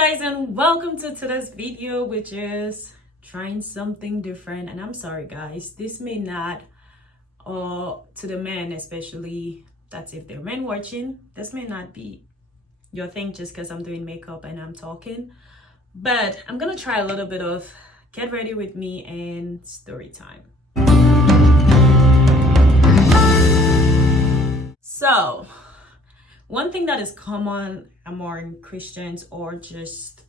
guys, and welcome to today's video, which is trying something different. And I'm sorry guys, this may not to the men, especially that's if they're men watching, this may not be your thing just because I'm doing makeup and I'm talking, but I'm gonna try a little bit of get ready with me and story time. So one thing that is common among Christians, or just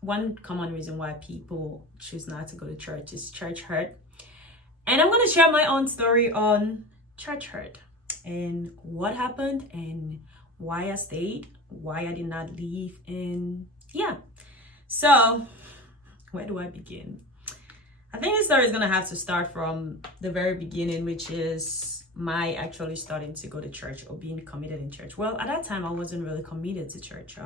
one common reason why people choose not to go to church, is church hurt. And I'm going to share my own story on church hurt and what happened and why I stayed, why I did not leave, and yeah. So where do I begin? I think the story is going to have to start from the very beginning, which is my actually starting to go to church or being committed in church. Well, at that time I wasn't really committed to church.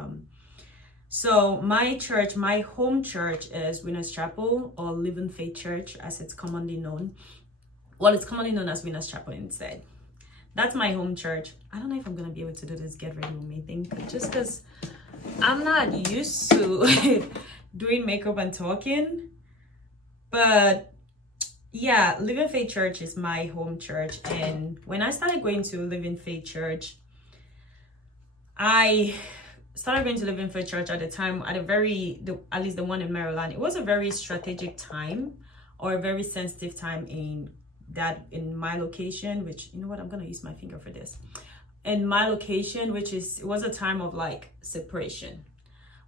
So my church, my home church, is Winners Chapel, or Living Faith Church as it's commonly known. Well, it's commonly known as Winners Chapel instead. That's my home church. I don't know if I'm gonna be able to do this get ready with me thing, just because I'm not used to doing makeup and talking. But yeah, Living Faith Church is my home church. And when I started going to Living Faith Church, I started going to Living Faith Church at the time, at at least the one in Maryland. It was a very strategic time, or a very sensitive time in my location, which, you know what, I'm gonna use my finger for this. In my location, it was a time of like separation,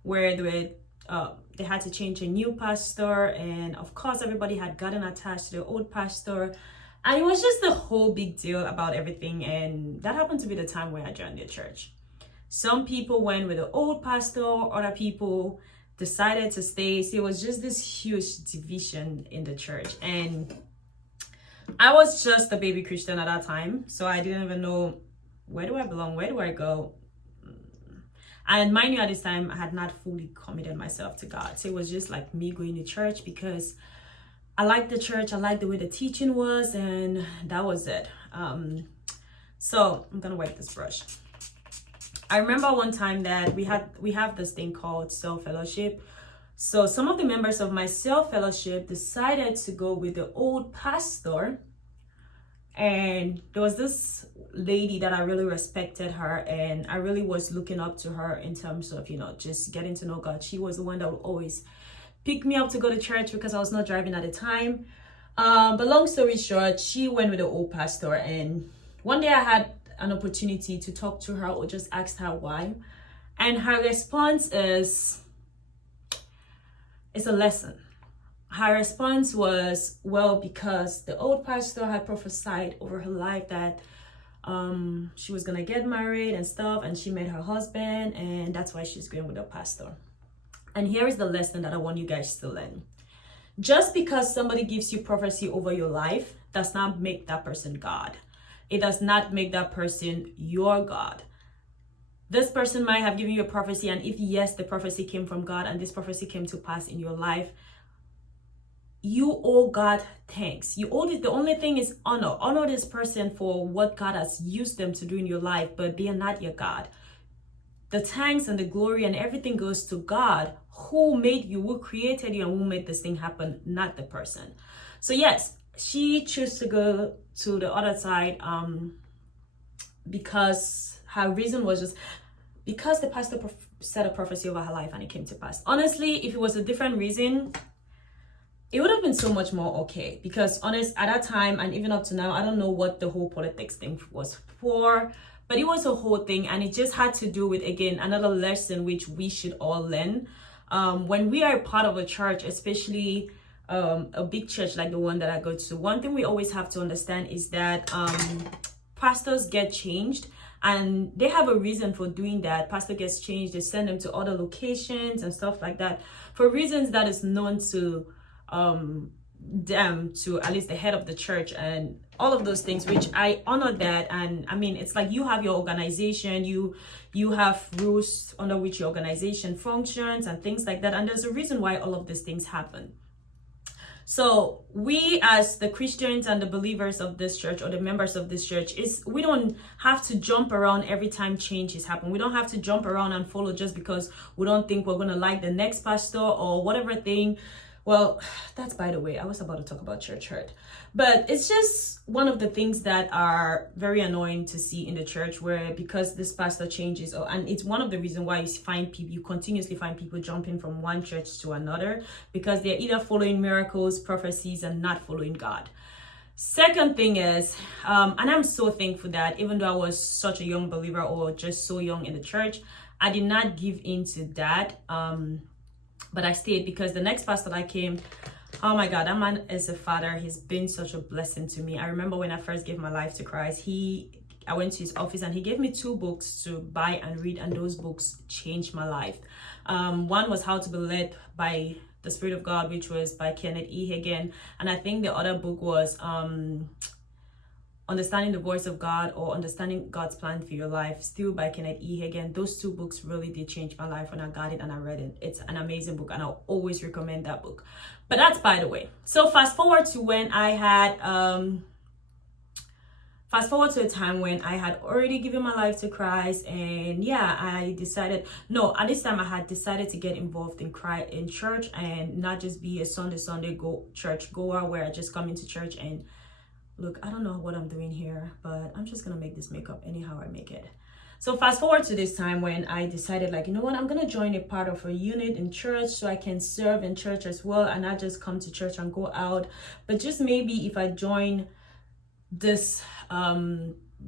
where they had to change a new pastor, and of course everybody had gotten attached to the old pastor, and it was just a whole big deal about everything. And that happened to be the time where I joined the church. Some people went with the old pastor, other people decided to stay. So it was just this huge division in the church, and I was just a baby Christian at that time, so I didn't even know, where do I belong, where do I go? And mind you, at this time I had not fully committed myself to God. So it was just like me going to church because I liked the church, I liked the way the teaching was, and that was it. So I'm gonna wipe this brush. I remember one time that we have this thing called cell fellowship. So some of the members of my cell fellowship decided to go with the old pastor, and there was this lady that I really respected her, and I really was looking up to her in terms of, just getting to know God. She was the one that would always pick me up to go to church because I was not driving at the time. But long story short, she went with the old pastor, and one day I had an opportunity to talk to her or just ask her why, and her response is, it's a lesson. Her response was, well, because the old pastor had prophesied over her life that she was gonna get married and stuff, and she met her husband, and that's why she's going with the pastor. And here is the lesson that I want you guys to learn. Just because somebody gives you prophecy over your life does not make that person God. It does not make that person your God. This person might have given you a prophecy, and if yes, the prophecy came from God and this prophecy came to pass in your life, you owe God thanks. You owe it. The only thing is honor. Honor this person for what God has used them to do in your life, but they are not your God. The thanks and the glory and everything goes to God, who made you, who created you, and who made this thing happen, not the person. So yes, she chose to go to the other side because her reason was just because the pastor said a prophecy over her life and it came to pass. Honestly, if it was a different reason, it would have been so much more okay, because at that time and even up to now, I don't know what the whole politics thing was for, but it was a whole thing, and it just had to do with, again, another lesson which we should all learn. When we are part of a church, especially a big church like the one that I go to, one thing we always have to understand is that pastors get changed, and they have a reason for doing that. Pastor gets changed, they send them to other locations and stuff like that for reasons that is known to them, to at least the head of the church, and all of those things, which I honor that. And I mean, it's like you have your organization, you have rules under which your organization functions and things like that, and there's a reason why all of these things happen. So we as the Christians and the believers of this church, or the members of this church, we don't have to jump around every time changes happen. We don't have to jump around and follow just because we don't think we're going to like the next pastor or whatever thing. Well, that's by the way, I was about to talk about church hurt. But it's just one of the things that are very annoying to see in the church, where because this pastor changes, and it's one of the reasons why you continuously find people jumping from one church to another, because they're either following miracles, prophecies, and not following God. Second thing is, and I'm so thankful that even though I was such a young believer, or just so young in the church, I did not give in to that. But I stayed, because the next pastor that came, oh my God, that man is a father. He's been such a blessing to me. I remember when I first gave my life to Christ, I went to his office and he gave me 2 books to buy and read, and those books changed my life. One was How to Be Led by the Spirit of God, which was by Kenneth E. Hagin. And I think the other book was Understanding the Voice of God, or Understanding God's Plan for Your Life, still by Kenneth E. Hagin. Those 2 books really did change my life when I got it and I read it. It's an amazing book, and I'll always recommend that book. But that's by the way. So fast forward to when I had fast forward to a time when I had already given my life to Christ, and at this time I had decided to get involved in church, and not just be a Sunday church goer where I just come into church and look, I don't know what I'm doing here, but I'm just gonna make this makeup anyhow I make it. So fast forward to this time when I decided, like, you know what, I'm gonna join a part of a unit in church so I can serve in church as well, and not just come to church and go out, but just maybe if I join this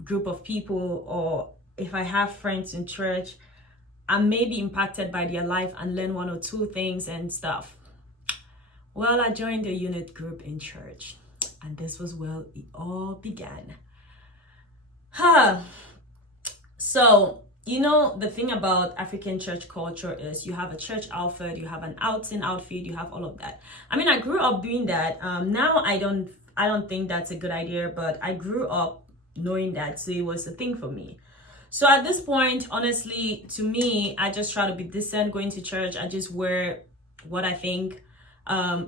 group of people, or if I have friends in church, I may be impacted by their life and learn 1 or 2 things and stuff. Well, I joined a unit group in church, and this was where it all began. So, the thing about African church culture is you have a church outfit, you have an outing outfit, you have all of that. I mean, I grew up doing that. Now I don't think that's a good idea, but I grew up knowing that, so it was a thing for me. So at this point, honestly, to me, I just try to be decent going to church. I just wear what I think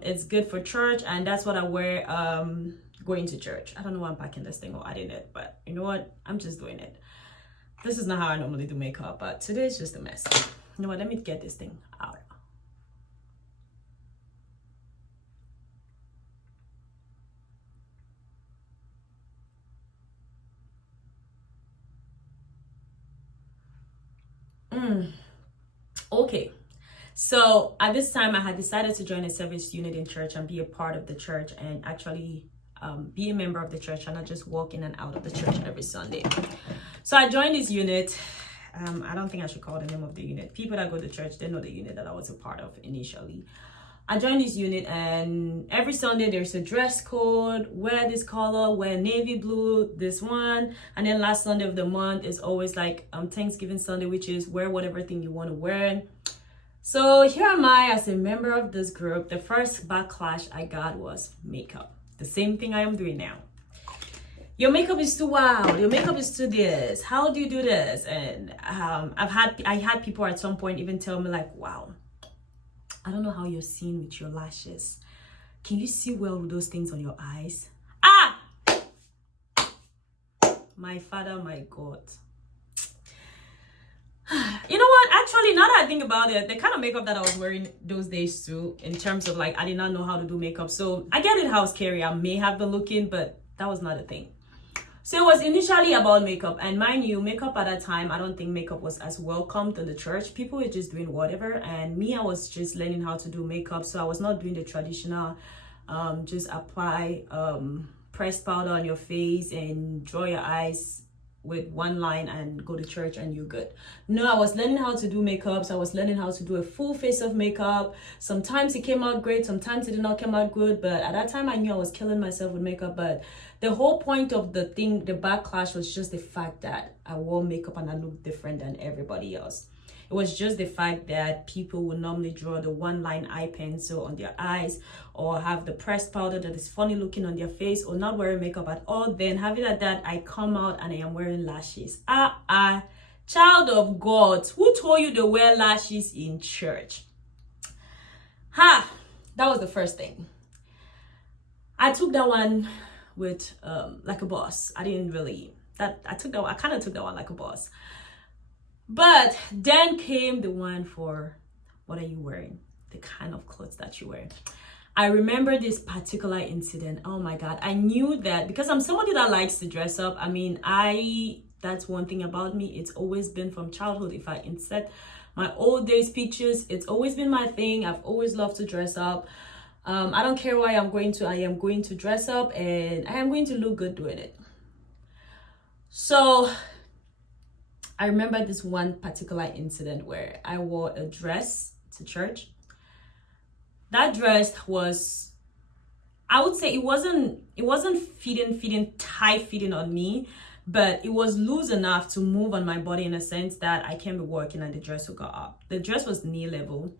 it's good for church, and that's what I wear going to church. I don't know why I'm packing this thing or adding it, but you know what? I'm just doing it. This is not how I normally do makeup, but today is just a mess. You know what? Let me get this thing out. Okay. So at this time, I had decided to join a service unit in church and be a part of the church, and actually be a member of the church, and not just walk in and out of the church every Sunday. So I joined this unit. I don't think I should call the name of the unit. People that go to church, they know the unit that I was a part of initially. I joined this unit, and every Sunday there's a dress code: wear this color, wear navy blue, this one. And then last Sunday of the month is always like Thanksgiving Sunday, which is wear whatever thing you want to wear. So here am I as a member of this group. The first backlash I got was makeup. The same thing I am doing now. Your makeup is too wild. Your makeup is too this. How do you do this? And I had people at some point even tell me, like, wow, I don't know how you're seeing with your lashes. Can you see well with those things on your eyes? My Father, my God. You know what? Actually, now that I think about it, the kind of makeup that I was wearing those days too, in terms of like, I did not know how to do makeup. So I get it how scary I may have been looking, but that was not a thing. So it was initially about makeup, and mind you, makeup at that time, I don't think makeup was as welcomed in the church. People were just doing whatever, and me, I was just learning how to do makeup. So I was not doing the traditional, just apply pressed powder on your face and draw your eyes with one line and go to church and you're good. No, I was learning how to do makeup. So I was learning how to do a full face of makeup. Sometimes it came out great, sometimes it did not come out good, but at that time I knew I was killing myself with makeup. But the whole point of the thing, the backlash, was just the fact that I wore makeup and I looked different than everybody else. It was just the fact that people would normally draw the one line eye pencil on their eyes, or have the pressed powder that is funny looking on their face, or not wearing makeup at all. Then having that I come out and I am wearing lashes. Child of God, who told you to wear lashes in church? That was the first thing. I took that one with like a boss. I didn't really I took that one, I kind of took that one like a boss. But then came the one for what are you wearing? The kind of clothes that you wear. I remember this particular incident. Oh my God. I knew that because I'm somebody that likes to dress up. I mean, that's one thing about me. It's always been from childhood. If I insert my old days pictures, it's always been my thing. I've always loved to dress up. I don't care where I'm going to. I am going to dress up and I am going to look good doing it. So I remember this one particular incident where I wore a dress to church. That dress was, I would say it wasn't tight fitting on me, but it was loose enough to move on my body in a sense that I can be walking and the dress will go up. The dress was knee level,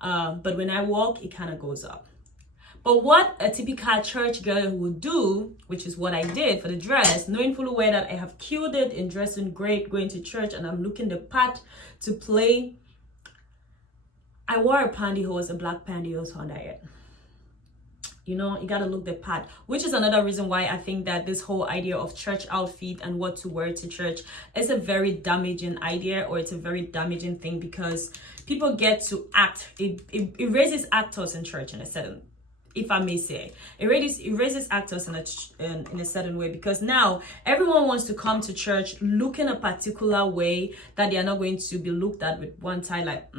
but when I walk, it kind of goes up. But what a typical church girl would do, which is what I did for the dress, knowing full well that I have killed it in dressing great, going to church, and I'm looking the part to play, I wore a pantyhose, a black pantyhose under it. You know, you gotta look the part, which is another reason why I think that this whole idea of church outfit and what to wear to church is a very damaging idea, or it's a very damaging thing, because people get to act. It raises actors in church in a certain, if I may say, it raises actors in a certain way, because now everyone wants to come to church looking a particular way that they are not going to be looked at with one tie like,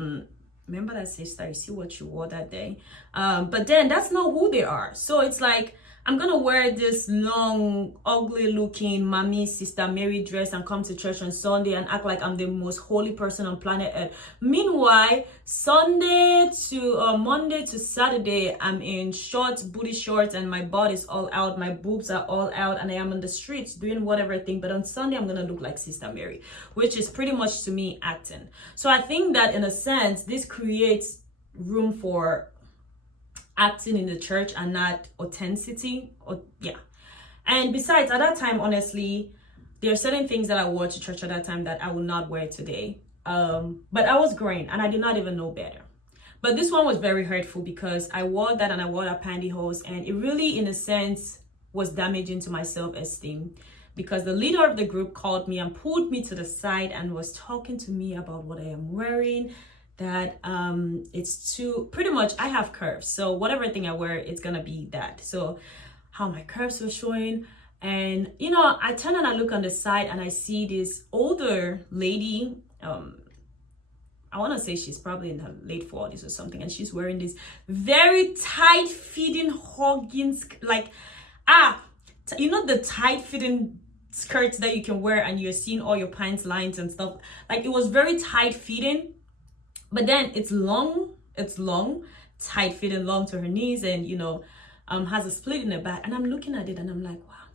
remember that sister, you see what you wore that day? But then that's not who they are. So it's like, I'm gonna wear this long, ugly looking mommy Sister Mary dress and come to church on Sunday and act like I'm the most holy person on planet Earth. Meanwhile, Monday to Saturday, I'm in shorts, booty shorts, and my butt is all out, my boobs are all out, and I am on the streets doing whatever thing. But on Sunday, I'm gonna look like Sister Mary, which is pretty much to me acting. So I think that in a sense, this creates room for acting in the church and not authenticity. And besides, at that time, honestly, there are certain things that I wore to church at that time that I will not wear today. But I was growing and I did not even know better. But this one was very hurtful because I wore that and I wore that pantyhose, and it really, in a sense, was damaging to my self-esteem, because the leader of the group called me and pulled me to the side and was talking to me about what I am wearing, that it's too, pretty much I have curves, so whatever thing I wear, it's gonna be that. So how my curves were showing, and you know, I turn and I look on the side and I see this older lady, I want to say she's probably in her late 40s or something, and she's wearing this very tight fitting hugging, like you know, the tight fitting skirts that you can wear and you're seeing all your pants lines and stuff. Like, it was very tight fitting, but then it's long, tight fitting, long to her knees, and you know, has a split in the back. And I'm looking at it and I'm like, wow,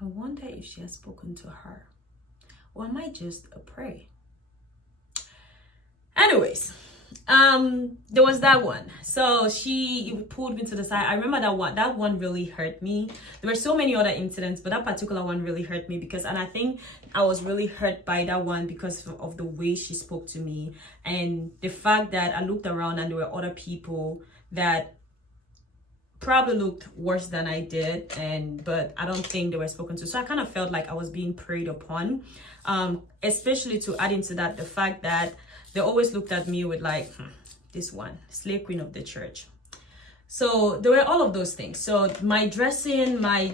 I wonder if she has spoken to her, or am I just a prey? Anyways, there was that one. So she pulled me to the side. I remember that one really hurt me. There were so many other incidents, but that particular one really hurt me because, and I think I was really hurt by that one because of the way she spoke to me, and the fact that I looked around and there were other people that probably looked worse than I did, but I don't think they were spoken to. So I kind of felt like I was being preyed upon, especially to add into that the fact that they always looked at me with like, this one, slave queen of the church. So there were all of those things. So my dressing, my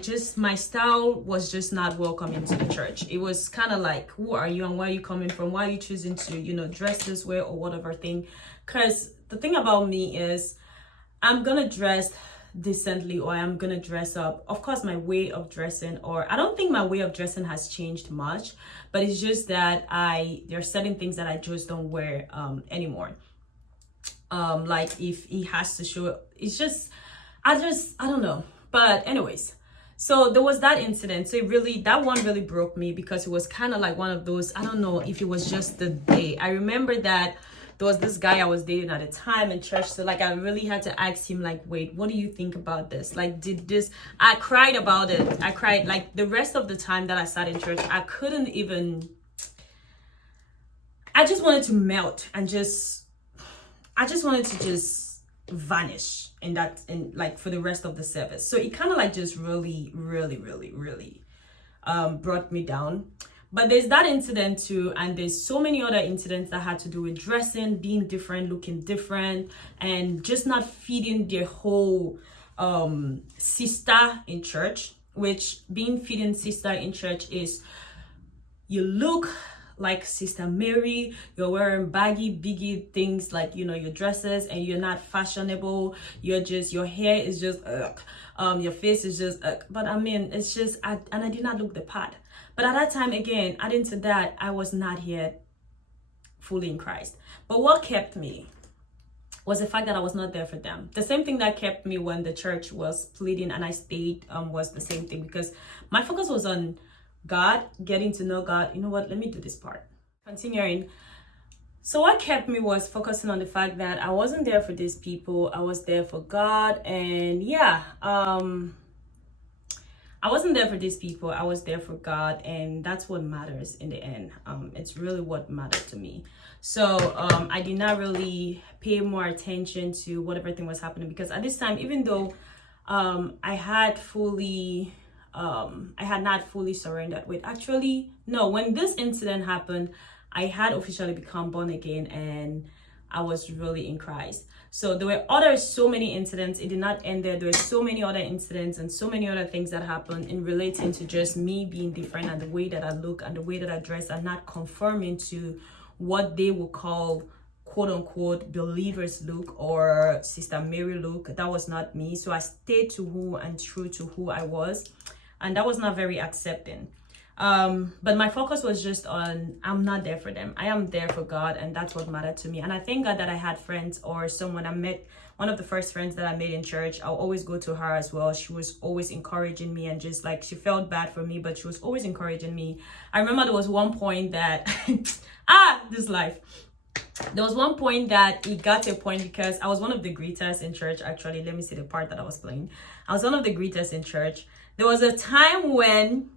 style was just not welcome into the church. It was kind of like, who are you and where are you coming from? Why are you choosing to, you know, dress this way or whatever thing? Because the thing about me is, I'm gonna dress decently, or I'm gonna dress up. Of course, my way of dressing, or I don't think my way of dressing has changed much, but it's just that there are certain things that I just don't wear anymore. Like if he has to show, it's just I don't know. But anyways, so there was that incident. So that one really broke me, because it was kind of like one of those, I don't know if it was just the day. I remember that there was this guy I was dating at the time in church, so like I really had to ask him, like, wait, what do you think about this? Like, did this, I cried about it. I cried like the rest of the time that I sat in church. I couldn't even, I just wanted to melt and I just wanted to just vanish in that, and like for the rest of the service. So it kind of like just really brought me down. But there's that incident too, and there's so many other incidents that had to do with dressing, being different, looking different, and just not feeding their whole sister in church. Which being feeding sister in church is, you look like Sister Mary, you're wearing baggy biggie things, like, you know, your dresses, and you're not fashionable, you're just, your hair is just your face is just but I mean, it's just, and I did not look the part. But at that time, again, adding to that, I was not yet fully in Christ. But what kept me was the fact that I was not there for them. The same thing that kept me when the church was pleading and I stayed was the same thing, because my focus was on God, getting to know God. You know what, let me do this part. Continuing. So what kept me was focusing on the fact that I wasn't there for these people, I was there for God. And yeah, I wasn't there for these people, I was there for God, and that's what matters in the end. It's really what mattered to me. So I did not really pay more attention to what everything was happening, because at this time, even though I had not fully surrendered. Wait, actually, no, when this incident happened, I had officially become born again, and I was really in Christ. So there were so many incidents. It did not end there. There were so many other incidents and so many other things that happened in relating to just me being different, and the way that I look and the way that I dress, and not conforming to what they would call quote unquote believers look or Sister Mary look. That was not me. So I stayed to who and true to who I was, and that was not very accepting. But my focus was just on, I'm not there for them, I am there for God, and that's what mattered to me. And I thank God that I had friends, or someone I met, one of the first friends that I made in church. I'll always go to her as well. She was always encouraging me, and just like, she felt bad for me, but she was always encouraging me. I remember there was one point that this life, there was one point that it got to a point, because I was one of the greeters in church. Actually, let me see the part that I was playing. I was one of the greeters in church. There was a time when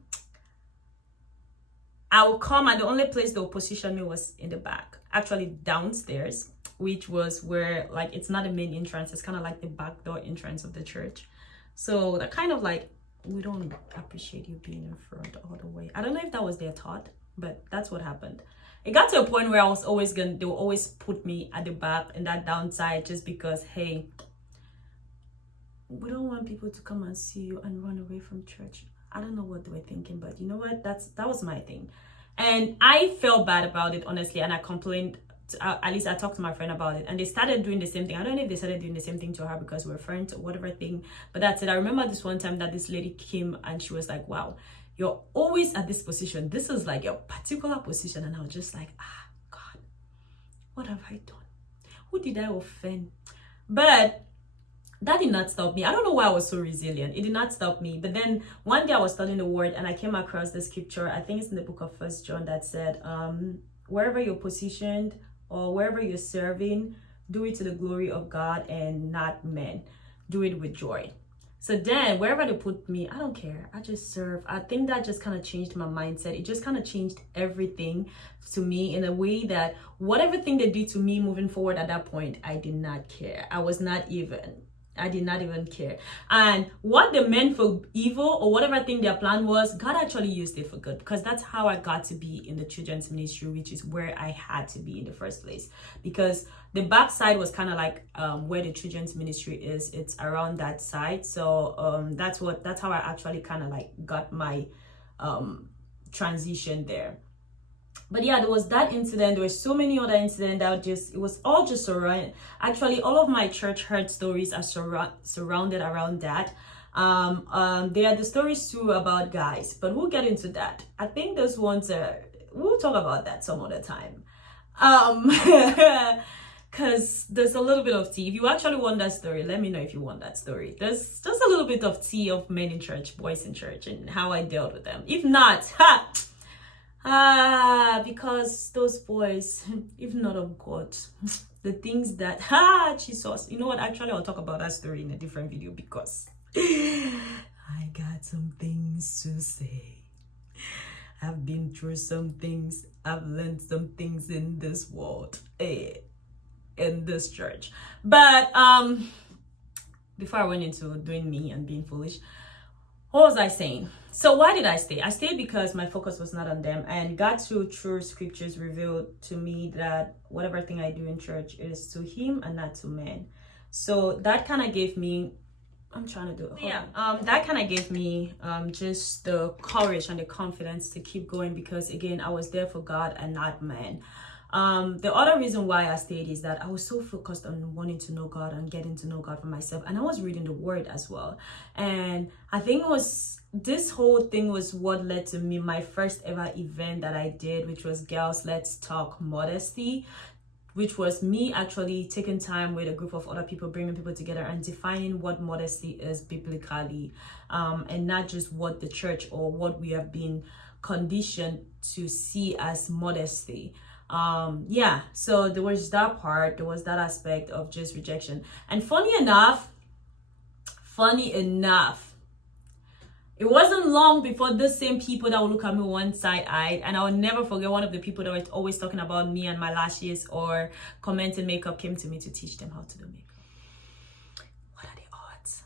I would come, and the only place they would position me was in the back, actually downstairs, which was where, like, it's not the main entrance, it's kind of like the back door entrance of the church. So that kind of like, we don't appreciate you being in front all the way. I don't know if that was their thought, but that's what happened. It got to a point where I was always they would always put me at the back in that downside, just because, hey, we don't want people to come and see you and run away from church. I don't know what they were thinking, but you know what? That was my thing. And I felt bad about it, honestly, and I complained. At least I talked to my friend about it, and they started doing the same thing. I don't know if they started doing the same thing to her because we're friends or whatever thing, but that's it. I remember this one time that this lady came and she was like, wow, you're always at this position. This is like your particular position. And I was just like, God, what have I done? Who did I offend? But that did not stop me. I don't know why I was so resilient. It did not stop me. But then one day I was studying the word, and I came across the scripture, I think it's in the book of First John, that said, wherever you're positioned or wherever you're serving, do it to the glory of God and not men. Do it with joy. So then wherever they put me, I don't care. I just serve. I think that just kind of changed my mindset. It just kind of changed everything to me in a way that whatever thing they did to me moving forward at that point, I did not care. I did not even care. And what they meant for evil, or whatever thing their plan was, God actually used it for good, because that's how I got to be in the children's ministry, which is where I had to be in the first place. Because the backside was kind of like where the children's ministry is. It's around that side. So that's how I actually kind of like got my transition there. But yeah, there was that incident. There were so many other incidents that it was all just surrounded. Actually, all of my church hurt stories are surrounded around that. There are the stories too about guys, but we'll get into that. I think those ones we'll talk about that some other time. Because there's a little bit of tea. If you actually want that story, let me know if you want that story. There's just a little bit of tea of men in church, boys in church, and how I dealt with them. If not, because those boys, if not of God, the things that, Jesus, you know what, actually I'll talk about that story in a different video, because I got some things to say. I've been through some things, I've learned some things in this world. in this church. But before I went into doing me and being foolish, what was I saying? So why did I stay? I stayed because my focus was not on them, and God through true scriptures revealed to me that whatever thing I do in church is to him and not to men. So that kind of gave me, I'm trying to do it. That kind of gave me just the courage and the confidence to keep going, because again, I was there for God and not man. The other reason why I stayed is that I was so focused on wanting to know God and getting to know God for myself, and I was reading the word as well. And I think it was this whole thing was what led to me my first ever event that I did, which was Girls Let's Talk Modesty, which was me actually taking time with a group of other people, bringing people together and defining what modesty is biblically, and not just what the church or what we have been conditioned to see as modesty. So there was that part, there was that aspect of just rejection. And funny enough, it wasn't long before the same people that would look at me one side-eyed, and I will never forget one of the people that were always talking about me and my lashes or commenting makeup came to me to teach them how to do makeup. What are the odds?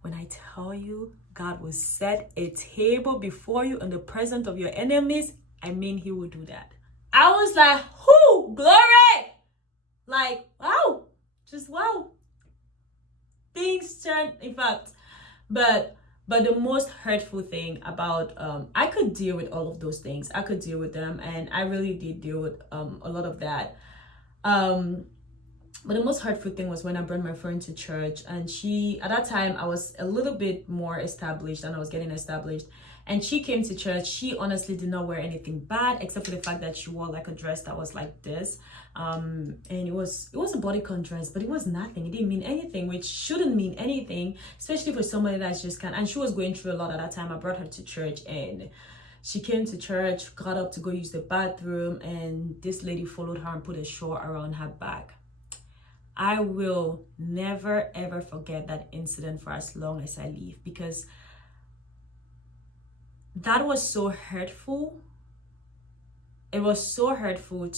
When I tell you God will set a table before you in the presence of your enemies, I mean he will do that. I was like, whoo, glory! Like, wow, just wow. Things turned, in fact, but the most hurtful thing about, I could deal with all of those things. I could deal with them, and I really did deal with a lot of that. But the most hurtful thing was when I brought my friend to church, and at that time, I was a little bit more established, and I was getting established. And she came to church. She honestly did not wear anything bad, except for the fact that she wore like a dress that was like this. And it was a bodycon dress, but it was nothing. It didn't mean anything, which shouldn't mean anything, especially for somebody that's just and she was going through a lot at that time. I brought her to church, and she came to church, got up to go use the bathroom, and this lady followed her and put a shawl around her back. I will never ever forget that incident for as long as I live, because that was so hurtful. It was so hurtful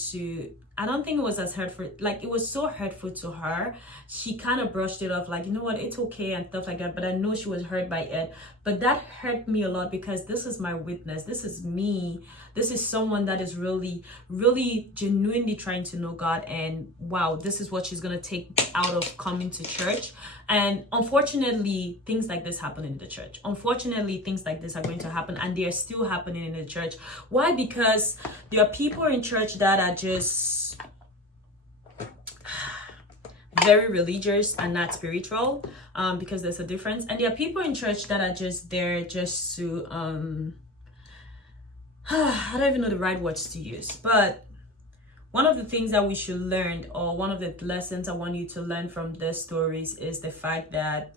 I don't think it was as hurtful, like it was so hurtful to her. She kind of brushed it off like, you know what, it's okay and stuff like that, but I know she was hurt by it. But that hurt me a lot, because this is my witness, this is me, this is someone that is really, really genuinely trying to know God, and wow, this is what she's gonna take out of coming to church. And unfortunately, things like this happen in the church. Unfortunately, things like this are going to happen, and they are still happening in the church. Why? Because there are people in church that are just very religious and not spiritual, because there's a difference. And there are people in church that are just there just to I don't even know the right words to use, but one of the things that we should learn, or one of the lessons I want you to learn from these stories, is the fact that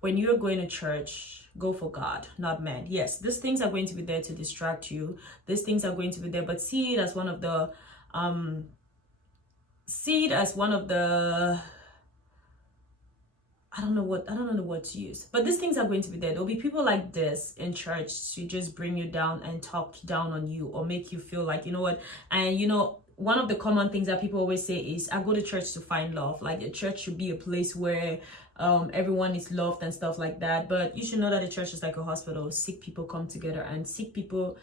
when you're going to church, go for God, not men. Yes, these things are going to be there to distract you. These things are going to be there, but see it as one of the I don't know the word to use, but these things are going to be there. There'll be people like this in church to just bring you down and talk down on you, or make you feel like, you know what, and you know, one of the common things that people always say is, I go to church to find love. Like, a church should be a place where everyone is loved and stuff like that. But you should know that the church is like a hospital. Sick people come together, and sick people,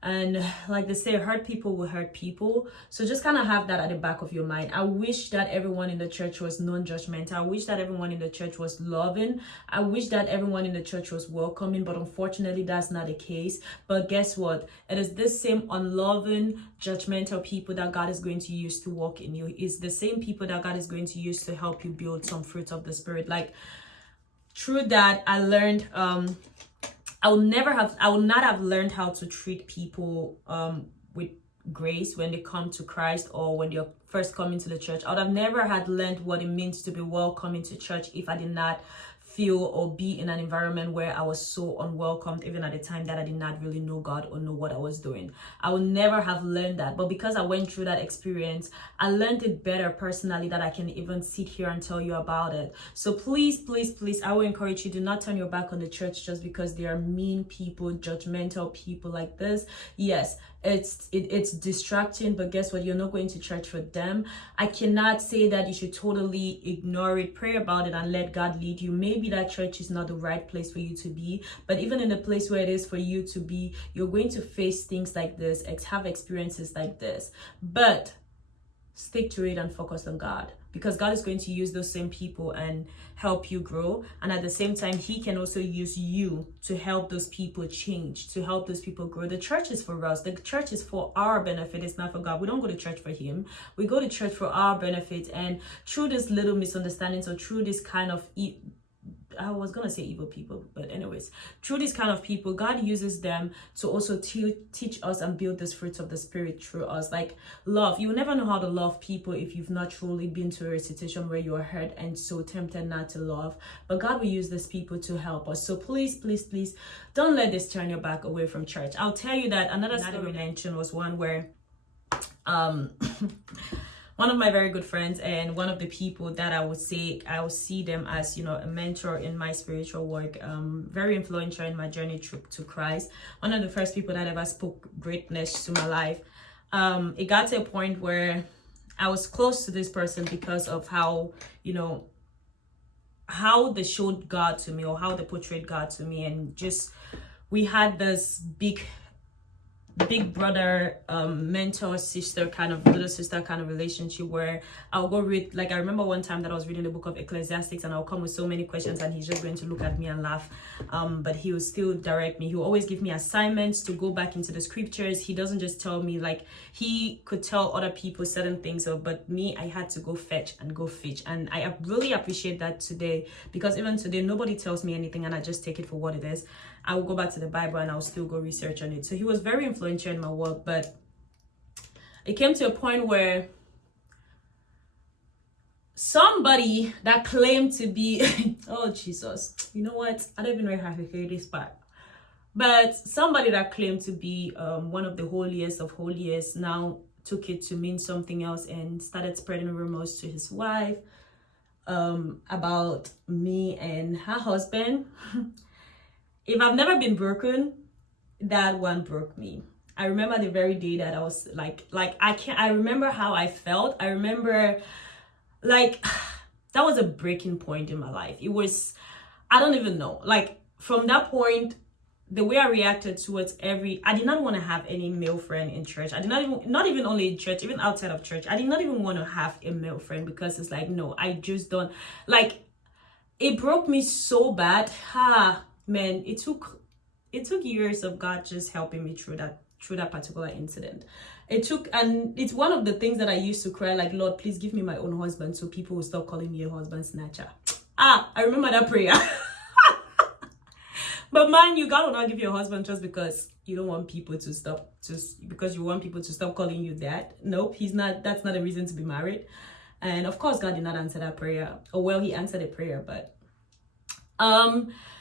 and like they say, hurt people will hurt people. So just kind of have that at the back of your mind. I wish that everyone in the church was non-judgmental. I wish that everyone in the church was loving. I wish that everyone in the church was welcoming, but unfortunately that's not the case. But guess what? It is this same unloving, judgmental people that God is going to use to walk in you. It's the same people that God is going to use to help you build some fruit of the Spirit. Like, through that, I learned I would not have learned how to treat people with grace when they come to Christ, or when they're first coming to the church. I would have never had learned what it means to be welcoming to church if I did not feel or be in an environment where I was so unwelcomed, even at the time that I did not really know God or know what I was doing. I would never have learned that. But because I went through that experience, I learned it better personally, that I can even sit here and tell you about it. So please, please, please, I will encourage you, do not turn your back on the church just because there are mean people, judgmental people like this. Yes, It's distracting, but guess what? You're not going to church for them. I cannot say that you should totally ignore it. Pray about it and let God lead you. Maybe that church is not the right place for you to be, but even in the place where it is for you to be, you're going to face things like this, have experiences like this, but stick to it and focus on God, because God is going to use those same people and help you grow. And at the same time, he can also use you to help those people change, to help those people grow. The church is for us. The church is for our benefit. It's not for God. We don't go to church for him. We go to church for our benefit. And through this little misunderstandings, or through this kind of I was gonna say evil people, but anyways, through these kind of people, God uses them to also teach us and build this fruits of the spirit through us. Like love, you will never know how to love people if you've not truly been to a situation where you are hurt and so tempted not to love. But God will use these people to help us. So please don't let this turn your back away from church. I'll tell you that another story I mentioned was one where one of my very good friends, and one of the people that I would see them as, a mentor in my spiritual work, very influential in my journey to Christ. One of the first people that ever spoke greatness to my life. It got to a point where I was close to this person because of how they showed God to me, or how they portrayed God to me. And just, we had this big brother, mentor, sister kind of, little sister kind of relationship, where I'll go read, like I remember one time that I was reading the book of Ecclesiastes, and I'll come with so many questions and he's just going to look at me and laugh, but he will still direct me. He will always give me assignments to go back into the scriptures. He doesn't just tell me, like he could tell other people certain things, but me, I had to go fetch and go fish. And I really appreciate that today, because even today nobody tells me anything and I just take it for what it is. I will go back to the Bible and I'll still go research on it. So he was very influential in my work, but it came to a point where somebody that claimed to be oh Jesus, you know what, I don't even know how to say this part, but somebody that claimed to be one of the holiest of holiest now took it to mean something else and started spreading rumors to his wife about me and her husband. If I've never been broken, that one broke me. I remember the very day that I was I remember how I felt. I remember that was a breaking point in my life. It was, I don't even know. Like from that point, the way I reacted towards I did not want to have any male friend in church. I did not even only in church, even outside of church. I did not even want to have a male friend, because it's like, no, I just don't, it broke me so bad. Man, it took years of God just helping me through that particular incident. And it's one of the things that I used to cry, like, Lord, please give me my own husband so people will stop calling me a husband snatcher. I remember that prayer. But man, God will not give you a husband just because you don't want people to stop, just because you want people to stop calling you that. Nope, that's not a reason to be married. And of course, God did not answer that prayer. Or well, he answered a prayer, but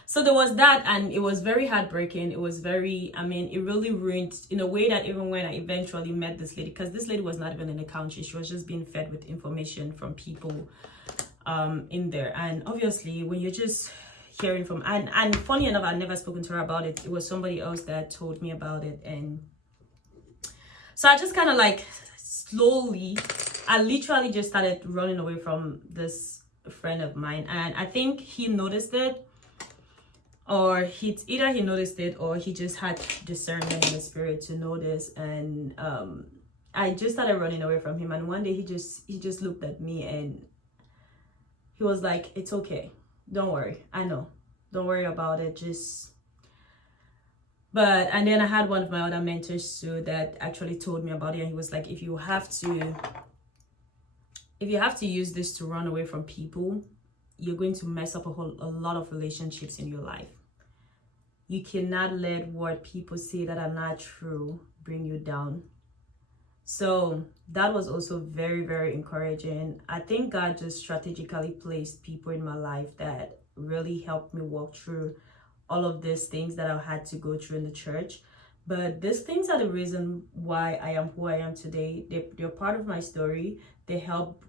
so there was that, and it was very heartbreaking. It was very, it really ruined in a way that even when I eventually met this lady, because this lady was not even in the country, she was just being fed with information from people in there. And obviously when you're just hearing from, and funny enough, I'd never spoken to her about it. It was somebody else that told me about it. And so I just kind of slowly, I literally just started running away from this friend of mine. And I think he noticed it, or either he noticed it or he just had discernment in the spirit to notice. And I just started running away from him. And one day he just looked at me and he was like, it's okay, don't worry, I know, don't worry about it, and then I had one of my other mentors too that actually told me about it, and he was like, if you have to use this to run away from people, you're going to mess up a lot of relationships in your life. You cannot let what people say that are not true bring you down. So that was also very, very encouraging. I think God just strategically placed people in my life that really helped me walk through all of these things that I had to go through in the church. But these things are the reason why I am who I am today. They're part of my story. They help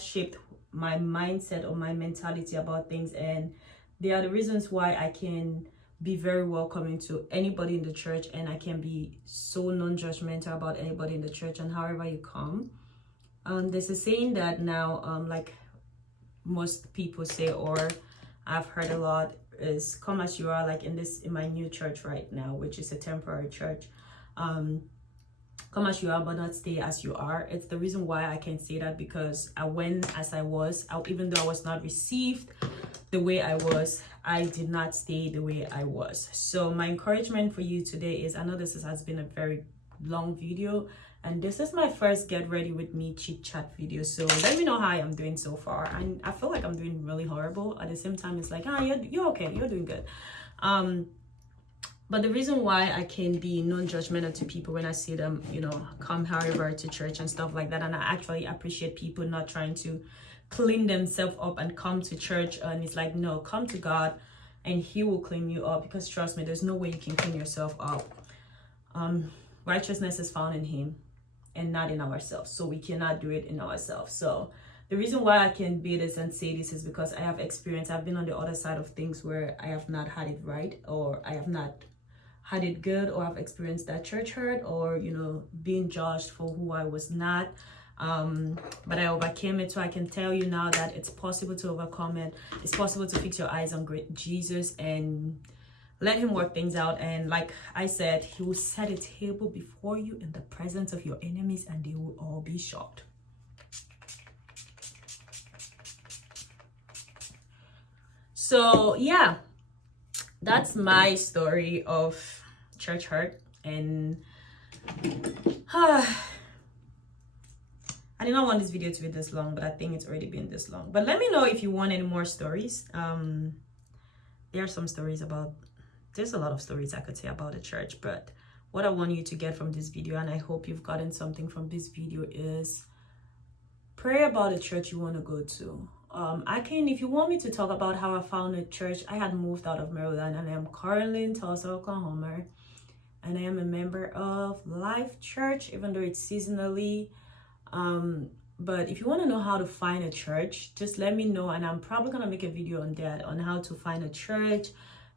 shape my mindset or my mentality about things, and they are the reasons why I can be very welcoming to anybody in the church, and I can be so non-judgmental about anybody in the church and however you come. There's a saying that now, like most people say, or I've heard a lot, is come as you are. Like in my new church right now, which is a temporary church, come as you are, but not stay as you are. It's the reason why I can say that, because I went as I was. Even though I was not received the way I was, I did not stay the way I was. So my encouragement for you today is, I know this has been a very long video, and this is my first get ready with me chit chat video. So let me know how I'm doing so far. And I feel like I'm doing really horrible. At the same time, it's like, you're okay, you're doing good. But the reason why I can be non-judgmental to people when I see them, come however to church and stuff like that, and I actually appreciate people not trying to clean themselves up and come to church, and it's like, no, come to God and he will clean you up, because trust me, there's no way you can clean yourself up. Righteousness is found in him and not in ourselves, so we cannot do it in ourselves. So the reason why I can be this and say this is because I have experience. I've been on the other side of things where I have not had it right, or I have not had it good, or I've experienced that church hurt, or being judged for who I was not. But I overcame it. So I can tell you now that it's possible to overcome it. It's possible to fix your eyes on great Jesus and let him work things out. And like I said, he will set a table before you in the presence of your enemies, and they will all be shocked. So yeah, that's my story of church hurt. And I did not want this video to be this long, but I think it's already been this long. But let me know if you want any more stories. There are some stories there's a lot of stories I could say about the church, but what I want you to get from this video, and I hope you've gotten something from this video, is pray about the church you want to go to. If you want me to talk about how I found a church, I had moved out of Maryland and I am currently in Tulsa, Oklahoma, and I am a member of Life Church, even though it's seasonally. But if you want to know how to find a church, just let me know, and I'm probably gonna make a video on that, on how to find a church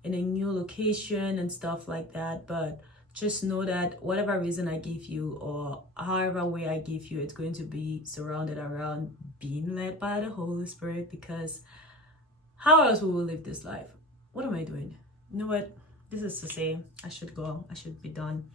in a new location and stuff like that. But just know that whatever reason I give you, or however way I give you, it's going to be surrounded around being led by the Holy Spirit, because how else will we live this life? What am I doing? You know what? This is to say, I should go. I should be done.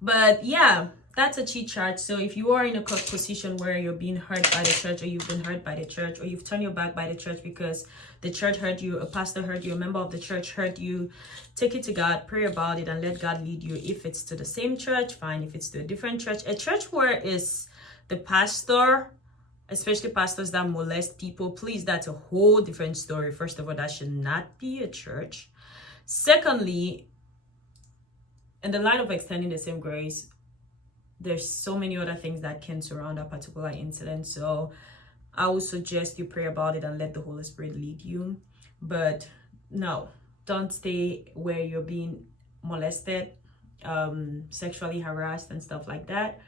But yeah, that's a cheat chart. So if you are in a position where you're being hurt by the church, or you've been hurt by the church, or you've turned your back by the church because the church hurt you, a pastor hurt you, a member of the church hurt you, take it to God, pray about it, and let God lead you. If it's to the same church, fine. If it's to a different church, a church where is the pastor, especially pastors that molest people, please, that's a whole different story. First of all, that should not be a church. Secondly, in the line of extending the same grace, there's so many other things that can surround a particular incident. So I would suggest you pray about it and let the Holy Spirit lead you. But no, don't stay where you're being molested, sexually harassed and stuff like that.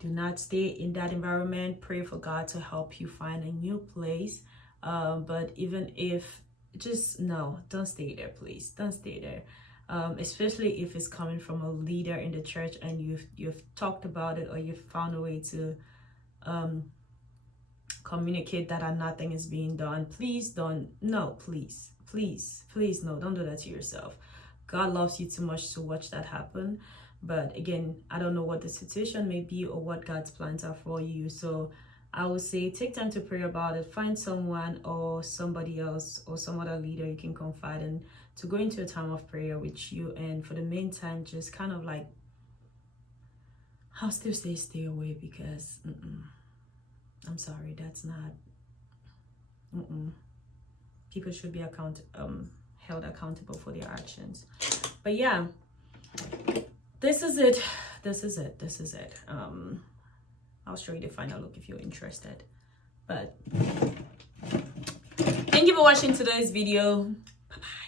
Do not stay in that environment. Pray for God to help you find a new place. But even if, don't stay there, please. Don't stay there. Especially if it's coming from a leader in the church and you've talked about it, or you've found a way to communicate that and nothing is being done. Please don't. No, please no, don't do that to yourself. God loves you too much to watch that happen. But again, I don't know what the situation may be or what God's plans are for you. So I would say take time to pray about it. Find someone or somebody else or some other leader you can confide in to go into a time of prayer with you. And for the meantime, just kind of like, I'll still say stay away, because I'm sorry, that's not, people should be held accountable for their actions. But yeah, this is it. I'll show you the final look if you're interested. But thank you for watching today's video. Bye bye.